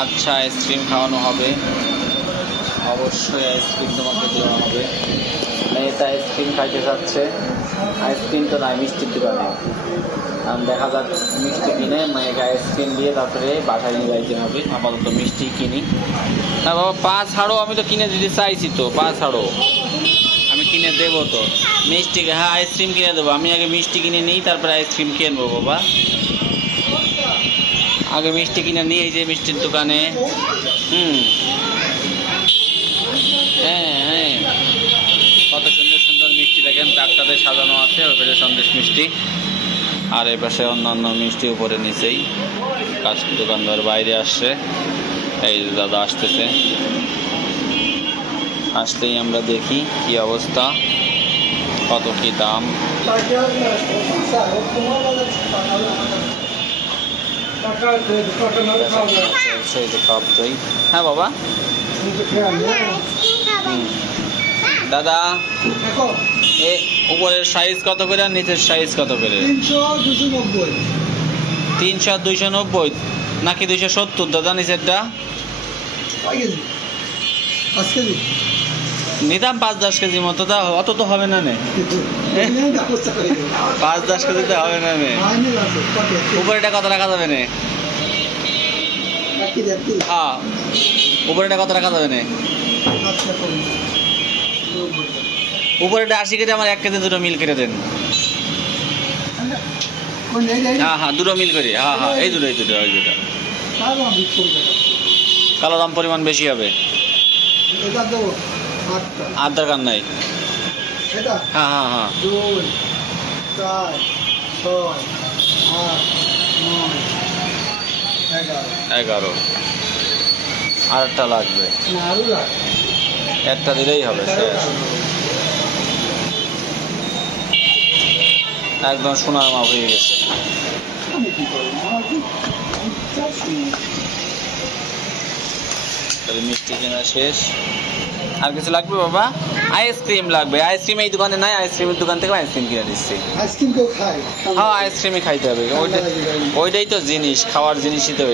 আচ্ছা, আইসক্রিম খাওয়ানো হবে, অবশ্যই আইসক্রিম তোমাকে দেওয়া হবে। মেয়েটা আইসক্রিম খাইতে যাচ্ছে। আইসক্রিম তো নাই, মিষ্টির দোকানে। দেখা যাক মিষ্টি কিনে মেয়েকে আইসক্রিম দিয়ে তারপরে বাসায় নিয়ে যাইতে হবে। আপাতত মিষ্টি কিনি। হ্যাঁ বাবা, পা ছাড়ো, আমি তো কিনে দিতে চাইছি তো, পা ছাড়ো, আমি কিনে দেবো তো মিষ্টি। হ্যাঁ, আইসক্রিম কিনে দেবো। আমি আগে মিষ্টি কিনে নিই, তারপরে আইসক্রিম কিনবো বাবা। আগে মিষ্টি কিনে নিই, এই যে মিষ্টির দোকানে। হ্যাঁ হ্যাঁ, কত সুন্দর সুন্দর মিষ্টি দেখেন, টাকটাতে সাজানো আছে। ওই পাশে সন্দেশ মিষ্টি, আর এই পাশে অন্যান্য মিষ্টি উপরে নিচেই। কাজ দোকানদার বাইরে আসছে, এই যে দাদা আসতেছে। আসলেই আমরা দেখি কি অবস্থা, কত কি দাম। হ্যাঁ বাবা, দাদা এ উপরের সাইজ কত করে আর নিচের সাইজ কত করে? 300 290 নাকি 270 দাদা? নিচেরটা নিতাম 5-10 কেজি মতো। তা অত তো হবে না, 5-10 কেজিতে হবে না। উপরেটা কত রাখা যাবে না? হ্যাঁ, উপরেটা কত রাখা যাবে না? উপরেটা 80 কেজি, আমার 1 কেজি 2 মিল করে দেন। হ্যাঁ হ্যাঁ, 2 মিল করে। হ্যাঁ হ্যাঁ, এই দুটো ওই দুটো। কালো দাম পরিমাণ বেশি হবে, আর দরকার নাই। হ্যাঁ হ্যাঁ হ্যাঁ, 2 4 6 8 9 11। আর একটা লাগবে, একটা দিলেই হবে। একদম সোনার মাপ হয়ে গেছে। তাহলে মিষ্টি কেনা শেষ। আর কিছু লাগবে বাবা? আইসক্রিম লাগবে। আইসক্রিম এই দোকানে নাই, আইসক্রিমের দোকান থেকে আইসক্রিম কিনে দিচ্ছি। আইসক্রিম কেউ খায়? হ্যাঁ, আইসক্রিমই খাইতে হবে। ওইটাই তো জিনিস, খাওয়ার জিনিসই তো।